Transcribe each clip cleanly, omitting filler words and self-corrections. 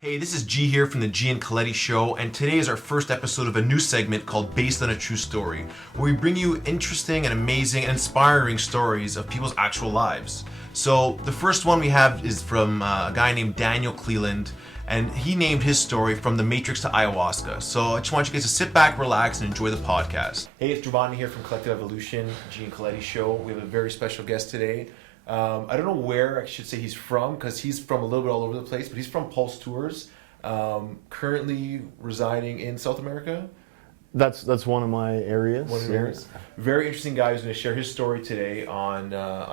Hey, this is G here from the G Coletti Show, and today is our first episode of a new segment called Based on a True Story, where we bring you interesting and amazing and inspiring stories of people's actual lives. So the first one we have is from a guy named Daniel Cleland, and he named his story From the Matrix to Ayahuasca. So I just want you guys to sit back, relax, and enjoy the podcast. Hey, it's Giovanni here from Collective Evolution, G Coletti Show. We have a very special guest today. I don't know where I should say he's from, because he's from a little bit all over the place, but he's from Pulse Tours, currently residing in South America. That's one of my areas. One of your areas. Very interesting guy who's going to share his story today on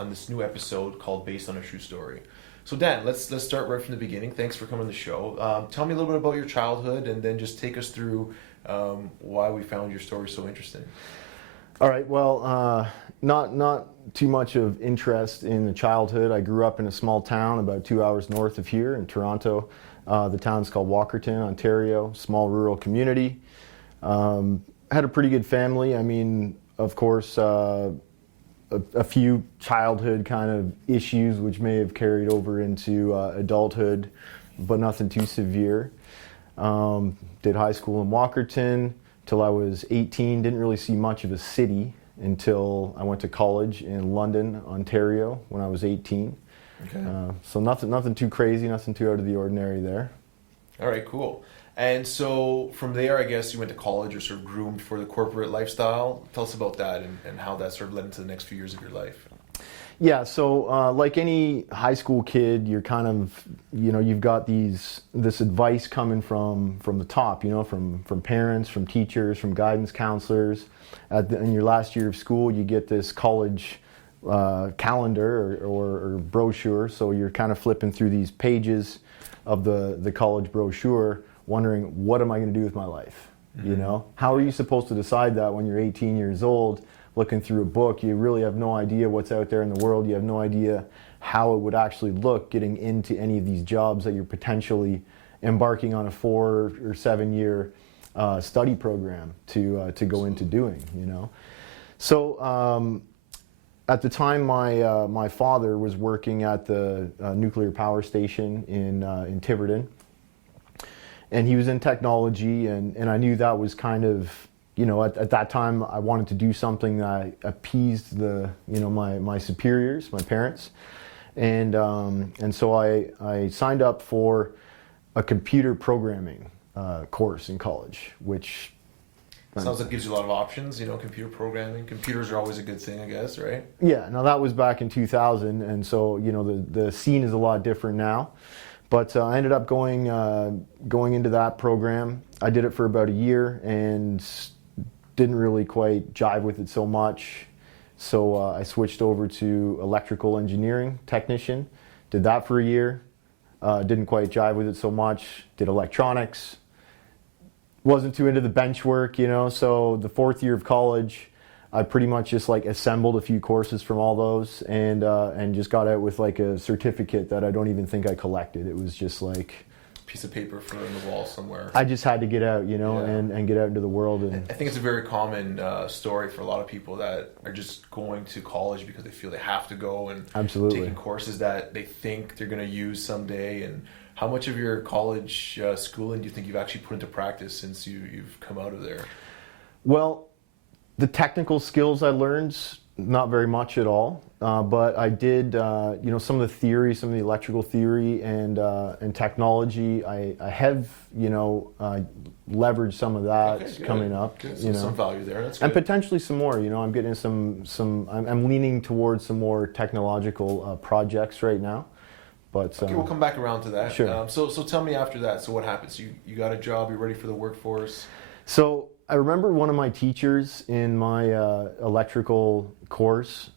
this new episode called Based on a True Story. So Dan, let's start right from the beginning. Thanks for coming on the show. Tell me a little bit about your childhood, and then just take us through why we found your story so interesting. All right. Well, not too much of interest in the childhood. I grew up in a small town about 2 hours north of here in Toronto. The town's called Walkerton, Ontario, small rural community. Had a pretty good family. I mean, of course, a few childhood kind of issues which may have carried over into adulthood, but nothing too severe. Did high school in Walkerton till I was 18. Didn't really see much of a city until I went to college in London, Ontario, when I was 18. Okay. So nothing too crazy, nothing too out of the ordinary there. All right, cool. And so from there, I guess you went to college or sort of groomed for the corporate lifestyle. Tell us about that and how that sort of led into the next few years of your life. Yeah, so like any high school kid, you're kind of, you've got this advice coming from the top, from parents, from teachers, from guidance counselors. In your last year of school, you get this college calendar or brochure, so you're kind of flipping through these pages of the college brochure, wondering, what am I going to do with my life? Mm-hmm. How are you supposed to decide that when you're 18 years old? Looking through a book, you really have no idea what's out there in the world. You have no idea how it would actually look getting into any of these jobs that you're potentially embarking on a 4 or 7 year study program to go into doing. So at the time, my father was working at the nuclear power station in Tiverton, and he was in technology, and I knew that was kind of, at that time, I wanted to do something that appeased my superiors, my parents, and so I signed up for a computer programming course in college, which sounds like it gives you a lot of options. Computer programming. Computers are always a good thing, I guess, right? Yeah. Now that was back in 2000, and so the scene is a lot different now. But I ended up going into that program. I did it for about a year and didn't really quite jive with it so much. So I switched over to electrical engineering technician. Did that for a year. Didn't quite jive with it so much. Did electronics. Wasn't too into the bench work, So the fourth year of college, I pretty much just assembled a few courses from all those and just got out with a certificate that I don't even think I collected. It was just piece of paper for on the wall somewhere. I just had to get out, and get out into the world. And I think it's a very common story for a lot of people that are just going to college because they feel they have to go and absolutely taking courses that they think they're going to use someday. And how much of your college schooling do you think you've actually put into practice since you've come out of there? Well, the technical skills I learned, not very much at all. But I did, some of the theory, some of the electrical theory and technology. I have, leveraged some of that coming up. Good. Some value there. That's good. And potentially some more. I'm getting I'm leaning towards some more technological projects right now. But okay, we'll come back around to that. Sure. So tell me after that. So what happens? You got a job. You're ready for the workforce. So I remember one of my teachers in my electrical course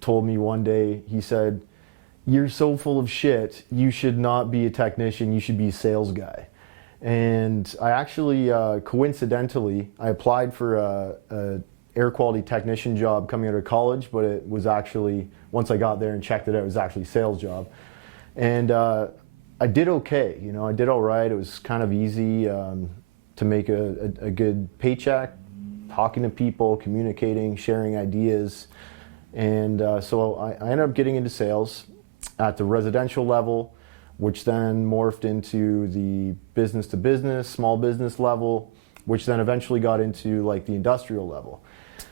told me one day, he said, "You're so full of shit, you should not be a technician, you should be a sales guy." And I actually, coincidentally, I applied for a air quality technician job coming out of college, but it was actually, once I got there and checked it out, it was actually a sales job. And I did okay, I did all right. It was kind of easy to make a good paycheck, talking to people, communicating, sharing ideas. And so I ended up getting into sales at the residential level. which then morphed into the business to business, small business level, which then eventually got into like the industrial level.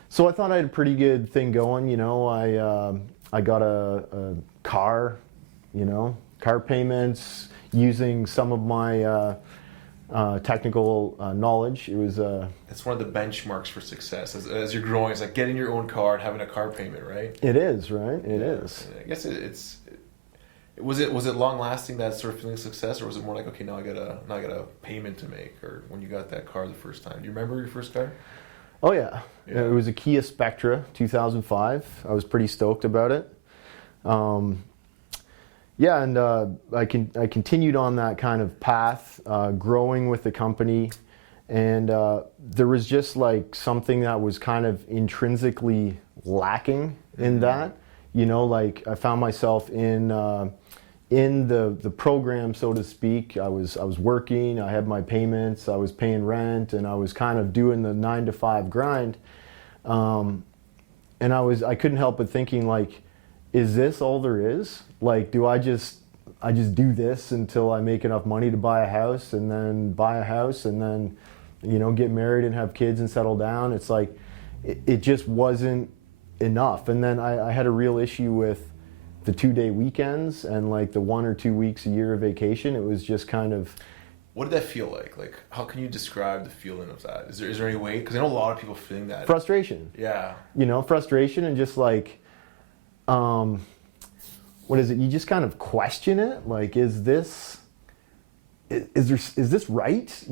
So I thought I had a pretty good thing going. I got a car, car payments, using some of my technical knowledge. It was It's one of the benchmarks for success as you're growing. It's like getting your own car and having a car payment, right? It is, right? It is. I guess was it long lasting, that sort of feeling of success, or was it more like, okay, now I got a payment to make, or when you got that car the first time? Do you remember your first car? Oh yeah. It was a Kia Spectra 2005. I was pretty stoked about it. I continued on that kind of path, growing with the company, and there was just like something that was kind of intrinsically lacking in that. Like I found myself in the program, so to speak. I was working, I had my payments, I was paying rent, and I was kind of doing the 9-to-5 grind. And I couldn't help but thinking, like, is this all there is? Like, do I just do this until I make enough money to buy a house, and then get married and have kids and settle down? It's like, it just wasn't enough. And then I had a real issue with the 2-day weekends and like the 1 or 2 weeks a year of vacation. It was just kind of... What did that feel like? Like, how can you describe the feeling of that? Is there any way? Because I know a lot of people feeling that. Frustration. Yeah. Frustration, and just like, what is it? You just kind of question it. Like, is this right?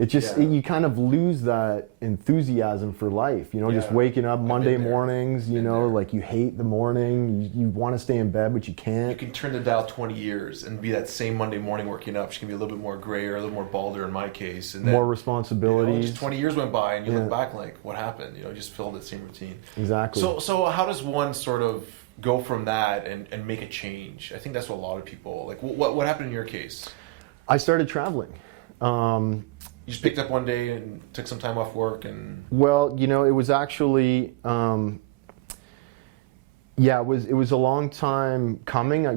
It just, you kind of lose that enthusiasm for life, just waking up Monday mornings, like you hate the morning, you want to stay in bed, but you can't. You can turn the dial 20 years and be that same Monday morning waking up. She can be a little bit more grayer, a little more balder in my case. And then, more responsibilities. Just 20 years went by and you look back like, what happened? Just filled that same routine. Exactly. So how does one sort of go from that and make a change? I think that's what a lot of people, like, what happened in your case? I started traveling. You just picked up one day and took some time off work and... Well, it was actually, it was a long time coming.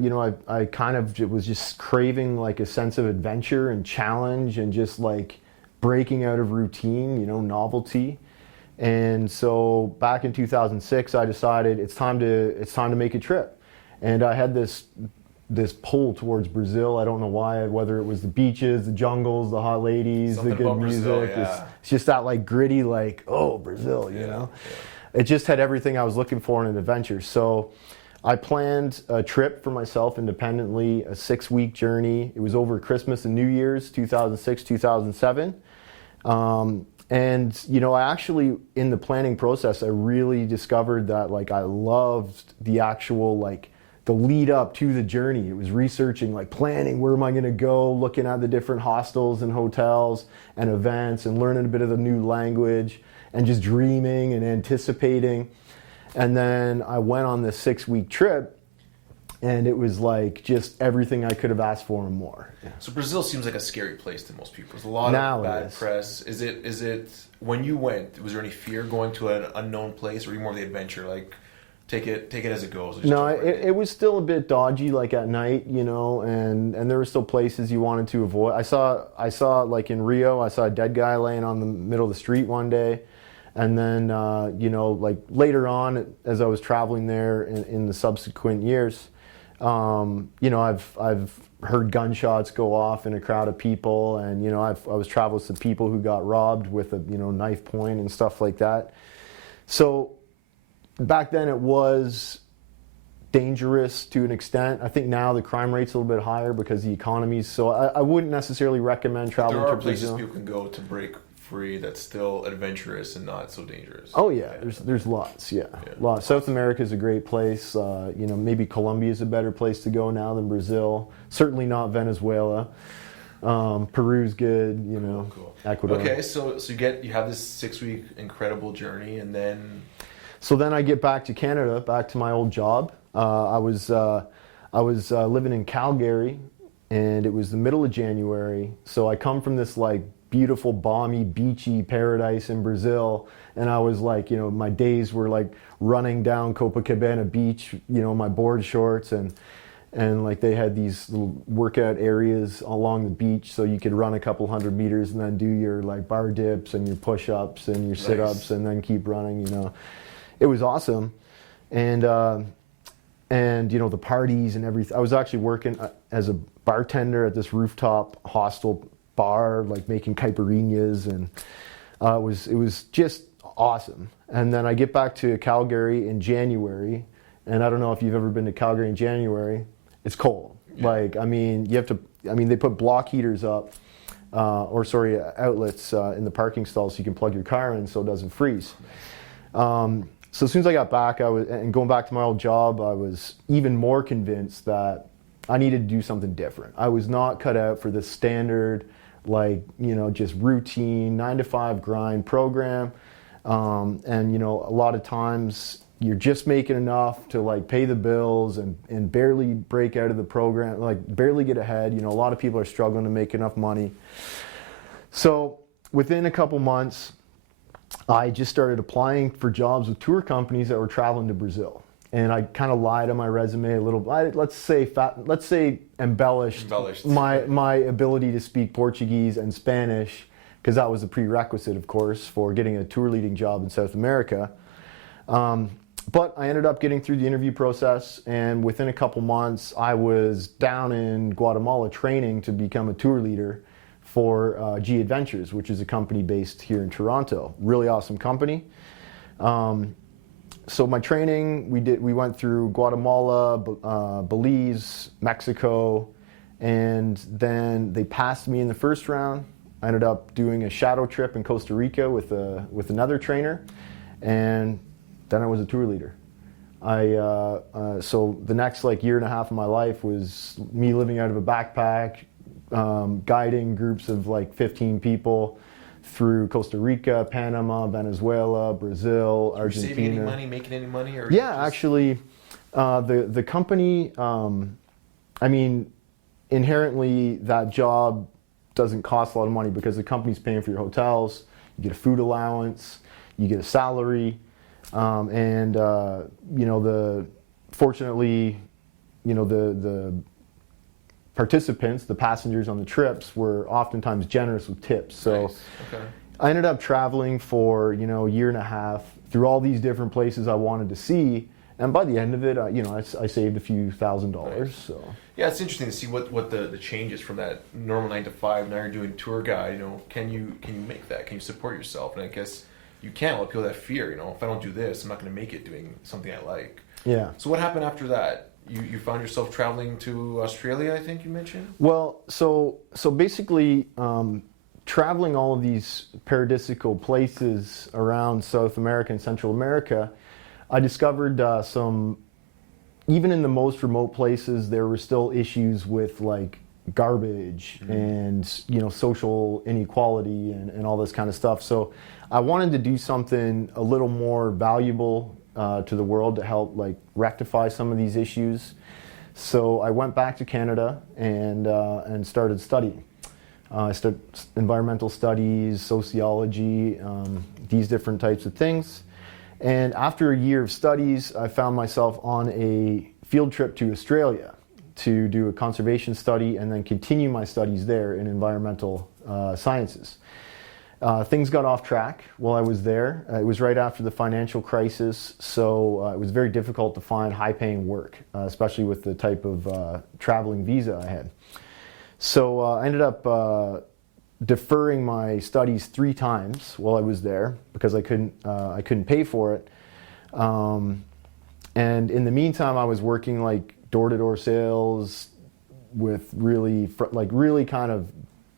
I kind of was just craving like a sense of adventure and challenge and just like breaking out of routine, novelty. And so back in 2006, I decided it's time to make a trip. And I had this pull towards Brazil. I don't know why, whether it was the beaches, the jungles, the hot ladies, something the good music. Brazil, It's just that like gritty, like, oh, Brazil, you know? Yeah. It just had everything I was looking for in an adventure. So I planned a trip for myself independently, a 6-week journey. It was over Christmas and New Year's, 2006, 2007. And, I actually, in the planning process, I really discovered that, like, I loved the actual, like, the lead up to the journey. It was researching, like planning, where am I going to go, looking at the different hostels and hotels and events and learning a bit of the new language and just dreaming and anticipating. And then I went on this 6-week trip, and it was like just everything I could have asked for and more. Yeah. So Brazil seems like a scary place to most people. There's a lot of bad press. Is it when you went, was there any fear going to an unknown place, or were you more of the adventure, like take it as it goes? No, it was still a bit dodgy, like at night, and there were still places you wanted to avoid. I saw like in Rio, I saw a dead guy laying on the middle of the street one day. And then, like later on, as I was traveling there in the subsequent years, I've heard gunshots go off in a crowd of people, and I was traveling with some people who got robbed with a knife point and stuff like that. So back then it was dangerous to an extent. I think now the crime rate's a little bit higher because the economy's so. I wouldn't necessarily recommend traveling to Brazil. There are places people can go to break free that's still adventurous and not so dangerous. Oh yeah, there's lots. Lots. South America is a great place. Maybe Colombia is a better place to go now than Brazil. Certainly not Venezuela. Peru's good. Cool. Ecuador. Okay, so you have this 6-week incredible journey, and then. So then I get back to Canada, back to my old job. I was living in Calgary, and it was the middle of January. So I come from this like beautiful, balmy, beachy paradise in Brazil, and I was like, my days were like running down Copacabana Beach, my board shorts, and And like they had these little workout areas along the beach, so you could run a couple 100 meters and then do your like bar dips and your push-ups and your sit-ups and then keep running. It was awesome. And the parties and everything. I was actually working as a bartender at this rooftop hostel bar, like making caipirinhas, and it was just awesome. And then I get back to Calgary in January, and I don't know if you've ever been to Calgary in January. It's cold. Yeah. They put block heaters up, outlets in the parking stalls so you can plug your car in so it doesn't freeze. So as soon as I got back, and going back to my old job, I was even more convinced that I needed to do something different. I was not cut out for the standard, just routine 9-to-5 grind program. A lot of times you're just making enough to like pay the bills and barely break out of the program, like barely get ahead. A lot of people are struggling to make enough money. So within a couple months, I just started applying for jobs with tour companies that were traveling to Brazil. And I kind of lied on my resume a little. Let's say embellished my ability to speak Portuguese and Spanish, because that was a prerequisite, of course, for getting a tour leading job in South America. But I ended up getting through the interview process, and within a couple months, I was down in Guatemala training to become a tour leader for G Adventures, which is a company based here in Toronto. Really awesome company. So my training, we went through Guatemala, Belize, Mexico, and then they passed me in the first round. I ended up doing a shadow trip in Costa Rica with another trainer, and then I was a tour leader. So the next year and a half of my life was me living out of a backpack, guiding groups of 15 people through Costa Rica, Panama, Venezuela, Brazil, Argentina. Saving any money, making any money? Or actually, the company, inherently that job doesn't cost a lot of money because the company's paying for your hotels, you get a food allowance, you get a salary, fortunately, the participants, the passengers on the trips, were oftentimes generous with tips. So nice. Okay. I ended up traveling for a year and a half through all these different places I wanted to see, and by the end of it, I saved a few $1,000s. Nice. So yeah, it's interesting to see what the changes from that normal 9 to 5. Now you're doing tour guide. Can you make that? Can you support yourself? And I guess you can. A lot of people that fear, if I don't do this, I'm not going to make it doing something I like. Yeah. So what happened after that? You found yourself traveling to Australia, I think you mentioned? Well, so basically, traveling all of these paradisical places around South America and Central America, I discovered even in the most remote places, there were still issues with garbage and social inequality and all this kind of stuff. So I wanted to do something a little more valuable to the world to help rectify some of these issues. So I went back to Canada and started studying. I studied environmental studies, sociology, these different types of things. And after a year of studies, I found myself on a field trip to Australia to do a conservation study and then continue my studies there in environmental sciences. Things got off track while I was there. It was right after the financial crisis, so it was very difficult to find high-paying work, especially with the type of traveling visa I had. So I ended up deferring my studies 3 times while I was there because I couldn't pay for it. And in the meantime, I was working door-to-door sales with really kind of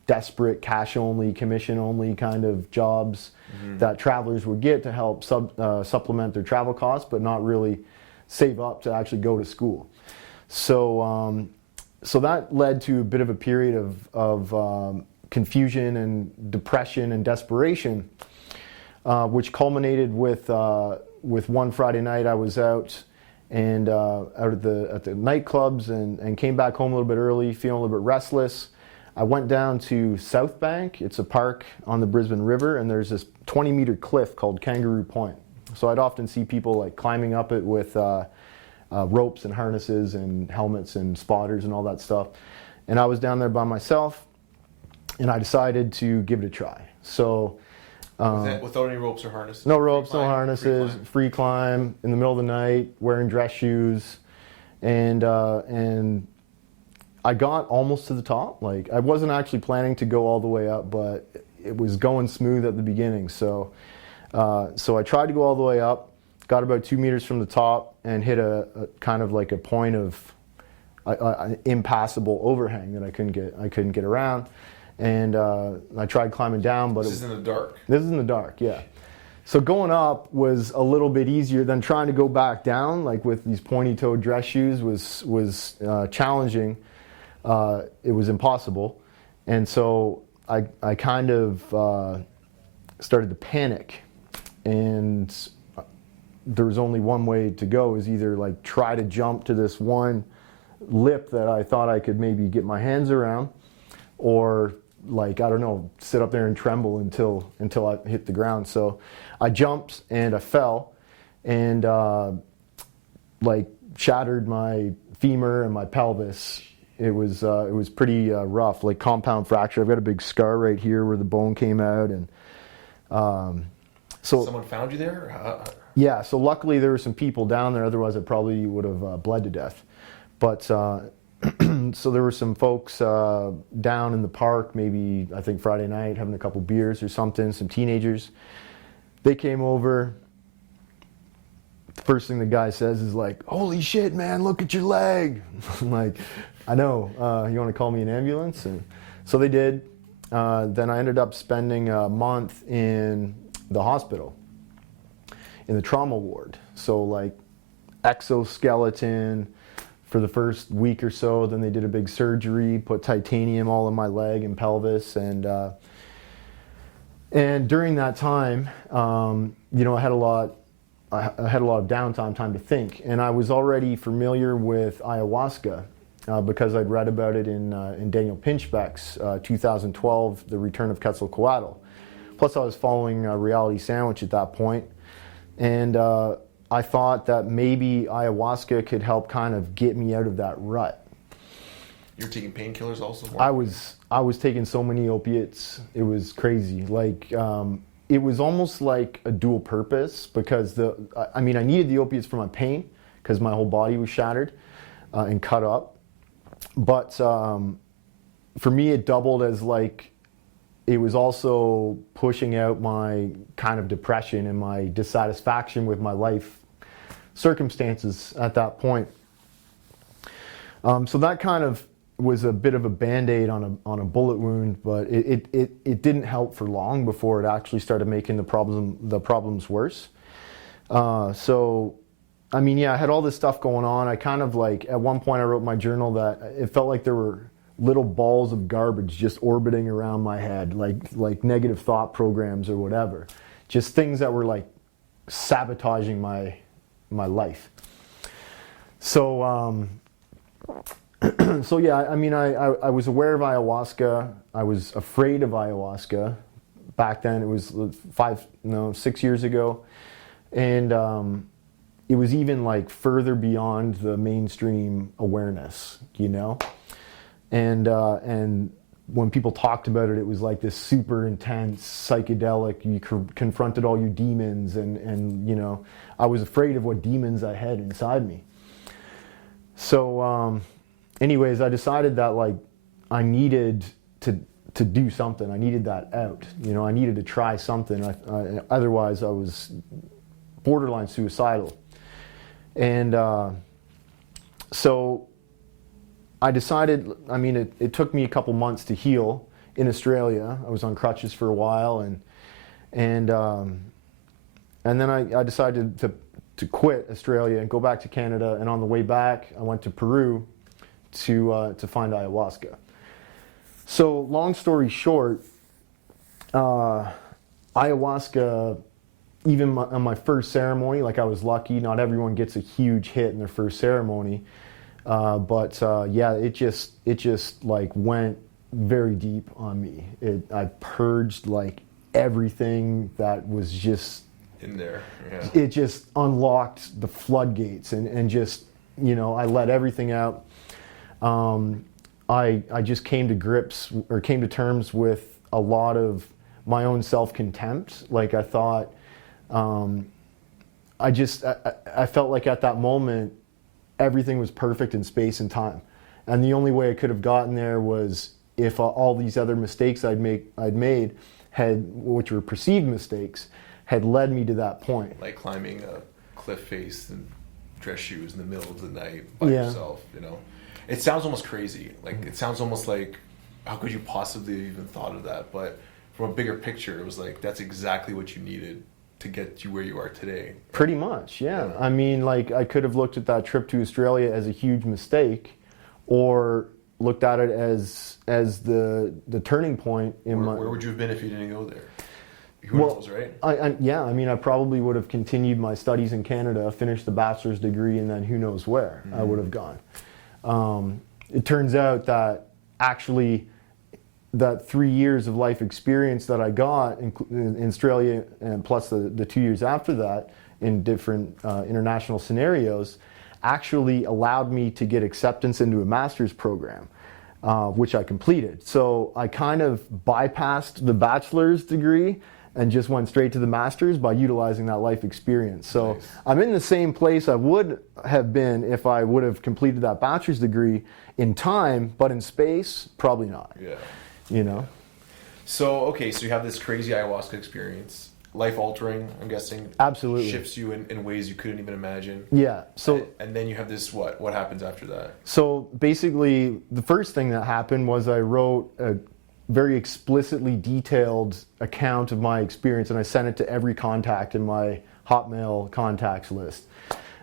desperate cash-only, commission-only kind of jobs that travelers would get to help supplement their travel costs, but not really save up to actually go to school. So that led to a bit of a period of confusion and depression and desperation, which culminated with one Friday night I was out and at the nightclubs and came back home a little bit early, feeling a little bit restless. I went down to South Bank. It's a park on the Brisbane River, and there's this 20-meter cliff called Kangaroo Point. So I'd often see people climbing up it with ropes and harnesses and helmets and spotters and all that stuff. And I was down there by myself, and I decided to give it a try. So without any ropes or harnesses? No ropes, no harnesses, free climb in the middle of the night, wearing dress shoes, and I got almost to the top. Like, I wasn't actually planning to go all the way up, but it was going smooth at the beginning. So I tried to go all the way up, got about 2 meters from the top, and hit a kind of like a point of an impassable overhang that I couldn't get around. And I tried climbing down, but this is in the dark. This is in the dark, yeah. So going up was a little bit easier than trying to go back down, like with these pointy-toed dress shoes was challenging. It was impossible, and so I kind of started to panic, and there was only one way to go: is either like try to jump to this one lip that I thought I could maybe get my hands around, or like, I don't know, sit up there and tremble until I hit the ground. So I jumped and I fell, and like shattered my femur and my pelvis. It was pretty rough, like compound fracture. I've got a big scar right here where the bone came out, and so someone found you there? Yeah. So luckily there were some people down there. Otherwise I probably would have bled to death. But so there were some folks down in the park, maybe I think Friday night, having a couple beers or something. Some teenagers. They came over. The first thing the guy says is like, "Holy shit, man! Look at your leg." I'm like, "I know. You want to call me an ambulance?" And so they did. Then I ended up spending a month in the hospital, in the trauma ward. So like exoskeleton for the first week or so. Then they did a big surgery, put titanium all in my leg and pelvis, and during that time, you know, I had a lot of downtime, time to think, and I was already familiar with ayahuasca because I'd read about it in Daniel Pinchbeck's 2012, The Return of Quetzalcoatl. Plus, I was following Reality Sandwich at that point, and I thought that maybe ayahuasca could help kind of get me out of that rut. You're taking painkillers also? I was taking so many opiates, it was crazy. Like, it was almost like a dual purpose, because I needed the opiates for my pain because my whole body was shattered and cut up. But for me, it doubled as like, it was also pushing out my kind of depression and my dissatisfaction with my life circumstances at that point. So that kind of was a bit of a Band-Aid on a bullet wound, but it didn't help for long before it actually started making the problems worse. So, I mean, yeah, I had all this stuff going on. I kind of like, at one point I wrote in my journal that it felt like there were little balls of garbage just orbiting around my head, like negative thought programs or whatever. Just things that were like sabotaging my life. So, so yeah, I mean, I was aware of ayahuasca. I was afraid of ayahuasca. Back then, it was 6 years ago. And it was even like further beyond the mainstream awareness, you know? And when people talked about it, it was like this super intense, psychedelic, you confronted all your demons, and you know, I was afraid of what demons I had inside me. So, anyways, I decided that like I needed to do something. I needed that out. You know, I needed to try something. Otherwise, I was borderline suicidal. And so I decided, I mean, it took me a couple months to heal in Australia. I was on crutches for a while, and then I decided to quit Australia and go back to Canada. And on the way back, I went to Peru to find ayahuasca. So long story short, ayahuasca, even on my first ceremony, like I was lucky. Not everyone gets a huge hit in their first ceremony. But yeah, it just like went very deep on me. I purged like everything that was just in there. Yeah. It just unlocked the floodgates, and just I let everything out. I just came to terms with a lot of my own self-contempt. Like I thought, I felt like at that moment, everything was perfect in space and time. And the only way I could have gotten there was if all these other mistakes I'd made which were perceived mistakes, had led me to that point. Like climbing a cliff face and dress shoes in the middle of the night by yourself, It sounds almost crazy. Like, it sounds almost like, how could you possibly have even thought of that? But from a bigger picture, it was like, that's exactly what you needed to get you where you are today. Pretty much, yeah. I mean, like, I could have looked at that trip to Australia as a huge mistake, or looked at it as the turning point in Where would you have been if you didn't go there? Who knows, right? I mean, I probably would have continued my studies in Canada, finished the bachelor's degree, and then who knows where I would have gone. It turns out that actually that 3 years of life experience that I got in Australia, and plus the 2 years after that in different international scenarios, actually allowed me to get acceptance into a master's program, which I completed. So I kind of bypassed the bachelor's degree and just went straight to the master's by utilizing that life experience. So nice. I'm in the same place I would have been if I would have completed that bachelor's degree in time, but in space, probably not. Yeah. Yeah. So you have this crazy ayahuasca experience, life altering, I'm guessing. Absolutely. Shifts you in ways you couldn't even imagine. Yeah. So and then you have this, what happens after that? So basically, the first thing that happened was I wrote a very explicitly detailed account of my experience, and I sent it to every contact in my Hotmail contacts list.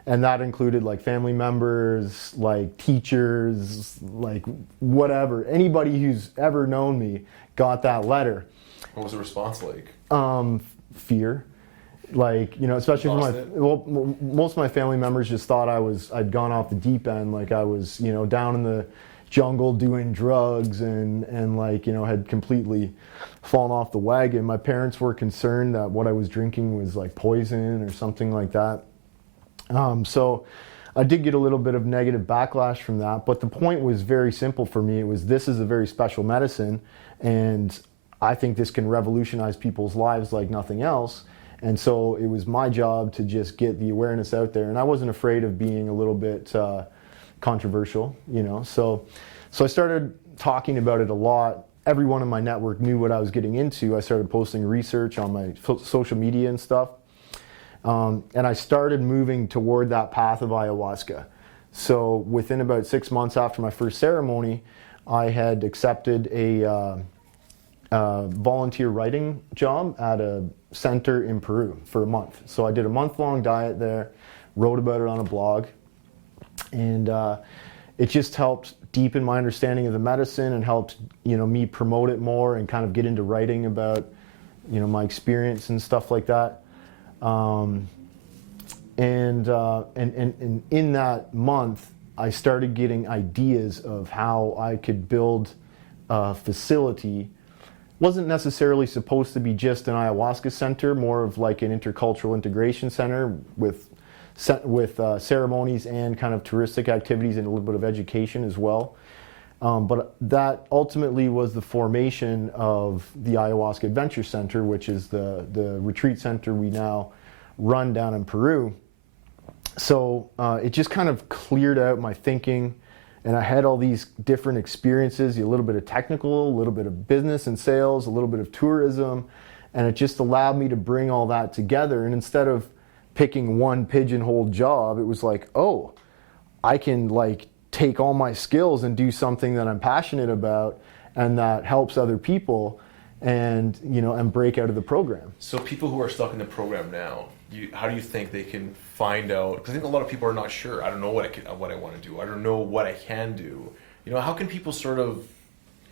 And that included like family members, like teachers, like whatever. Anybody who's ever known me got that letter. What was the response like? Fear. Like, especially for most of my family members just thought I'd gone off the deep end, like I was, down in the jungle doing drugs and like, had completely fallen off the wagon. My parents were concerned that what I was drinking was like poison or something like that. So I did get a little bit of negative backlash from that, but the point was very simple for me. It was, this is a very special medicine, and I think this can revolutionize people's lives like nothing else. And so it was my job to just get the awareness out there, and I wasn't afraid of being a little bit controversial, So I started talking about it a lot. Everyone in my network knew what I was getting into. I started posting research on my social media and stuff. And I started moving toward that path of ayahuasca. So within about 6 months after my first ceremony, I had accepted a volunteer writing job at a center in Peru for a month. So I did a month-long diet there, wrote about it on a blog, and it just helped deepen my understanding of the medicine and helped me promote it more and kind of get into writing about my experience and stuff like that. And in that month, I started getting ideas of how I could build a facility. Wasn't necessarily supposed to be just an ayahuasca center, more of like an intercultural integration center with ceremonies and kind of touristic activities and a little bit of education as well. But that ultimately was the formation of the Ayahuasca Adventure Center, which is the retreat center we now run down in Peru. So it just kind of cleared out my thinking, and I had all these different experiences, a little bit of technical, a little bit of business and sales, a little bit of tourism, and it just allowed me to bring all that together. And instead of picking one pigeonhole job, it was like, oh, I can like take all my skills and do something that I'm passionate about and that helps other people, and and break out of the program. So people who are stuck in the program now, how do you think they can find out? Because I think a lot of people are not sure. I don't know what I want to do. I don't know what I can do. How can people sort of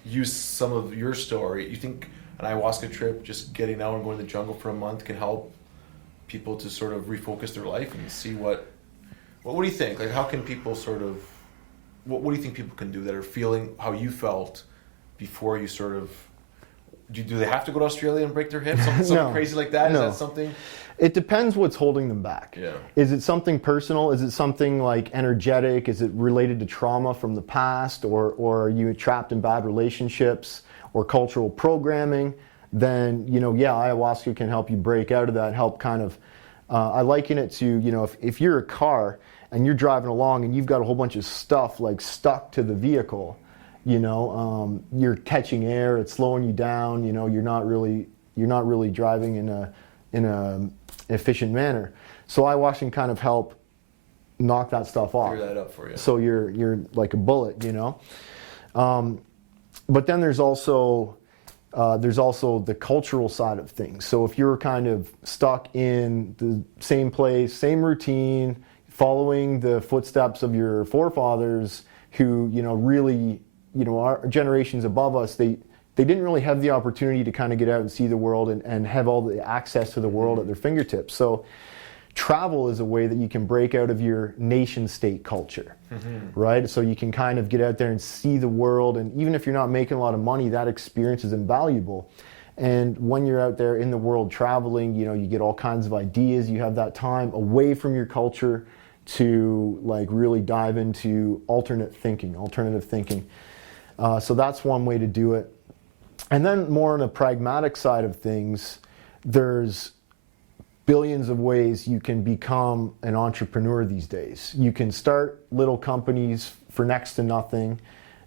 use some of your story? You think an ayahuasca trip, just getting out and going to the jungle for a month, can help people to sort of refocus their life and see what do you think? Like, how can people sort of, what do you think people can do that are feeling how you felt before you sort of, do they have to go to Australia and break their hips? Something No, crazy like that? No. Is that something? It depends what's holding them back. Yeah. Is it something personal? Is it something like energetic? Is it related to trauma from the past? Or are you trapped in bad relationships or cultural programming? Then, ayahuasca can help you break out of that, help kind of, I liken it to, if you're a car and you're driving along and you've got a whole bunch of stuff like stuck to the vehicle, you're catching air, it's slowing you down, you're not really driving in a efficient manner. So ayahuasca can kind of help knock that stuff off. Clear that up for you. So you're like a bullet, But then there's also the cultural side of things. So if you're kind of stuck in the same place, same routine, following the footsteps of your forefathers who, really, our generations above us, they didn't really have the opportunity to kind of get out and see the world and have all the access to the world at their fingertips. So travel is a way that you can break out of your nation state culture, right? So you can kind of get out there and see the world, and even if you're not making a lot of money, that experience is invaluable. And when you're out there in the world traveling, you get all kinds of ideas. You have that time away from your culture to like really dive into alternative thinking. So that's one way to do it. And then more on the pragmatic side of things, there's billions of ways you can become an entrepreneur these days. You can start little companies for next to nothing.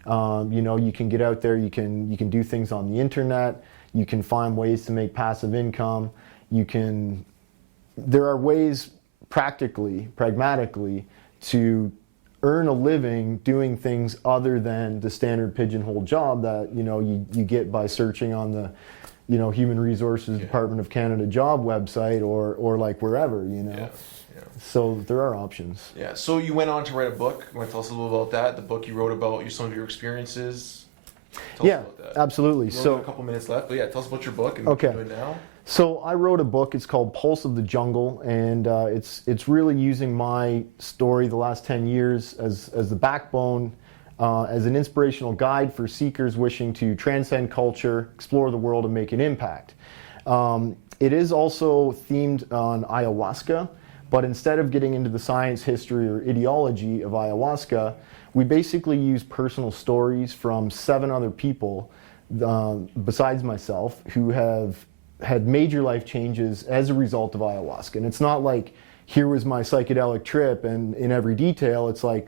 You can get out there, you can do things on the internet, you can find ways to make passive income. There are ways pragmatically to earn a living doing things other than the standard pigeonhole job that you get by searching on the Human Resources Department of Canada job website or like wherever, So there are options. Yeah. So you went on to write a book. You want to tell us a little about that? The book you wrote about some of your experiences. Tell us about that. Absolutely. We only have a couple minutes left, but tell us about your book and what you're doing now. So I wrote a book. It's called Pulse of the Jungle, and it's really using my story the last 10 years as the backbone, as an inspirational guide for seekers wishing to transcend culture, explore the world, and make an impact. It is also themed on ayahuasca, but instead of getting into the science, history, or ideology of ayahuasca, we basically use personal stories from 7 other people besides myself who have had major life changes as a result of ayahuasca. And it's not like, here was my psychedelic trip and in every detail. It's like,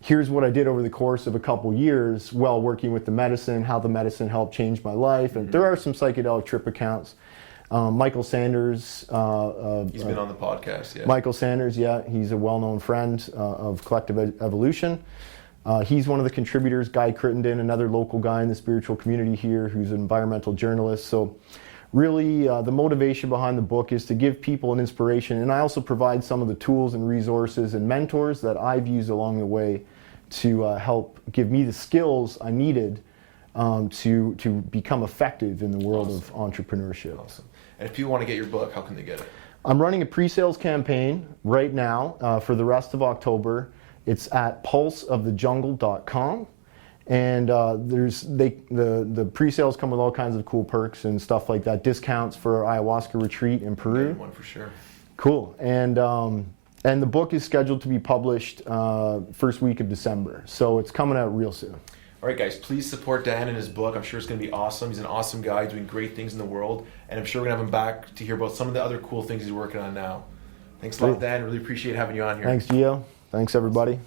here's what I did over the course of a couple years while working with the medicine, how the medicine helped change my life. And there are some psychedelic trip accounts. Michael Sanders. He's been on the podcast, yeah. Michael Sanders, he's a well-known friend of Collective Evolution. He's one of the contributors. Guy Crittenden, another local guy in the spiritual community here who's an environmental journalist. So really, the motivation behind the book is to give people an inspiration. And I also provide some of the tools and resources and mentors that I've used along the way to help give me the skills I needed to become effective in the world of entrepreneurship. Awesome. And if people want to get your book, how can they get it? I'm running a pre-sales campaign right now for the rest of October. It's at pulseofthejungle.com. And the pre-sales come with all kinds of cool perks and stuff like that. Discounts for ayahuasca retreat in Peru. One for sure. Cool. And the book is scheduled to be published first week of December. So it's coming out real soon. All right, guys, please support Dan and his book. I'm sure it's going to be awesome. He's an awesome guy doing great things in the world. And I'm sure we're going to have him back to hear about some of the other cool things he's working on now. Thanks a lot, Dan. Really appreciate having you on here. Thanks, Gio. Thanks, everybody.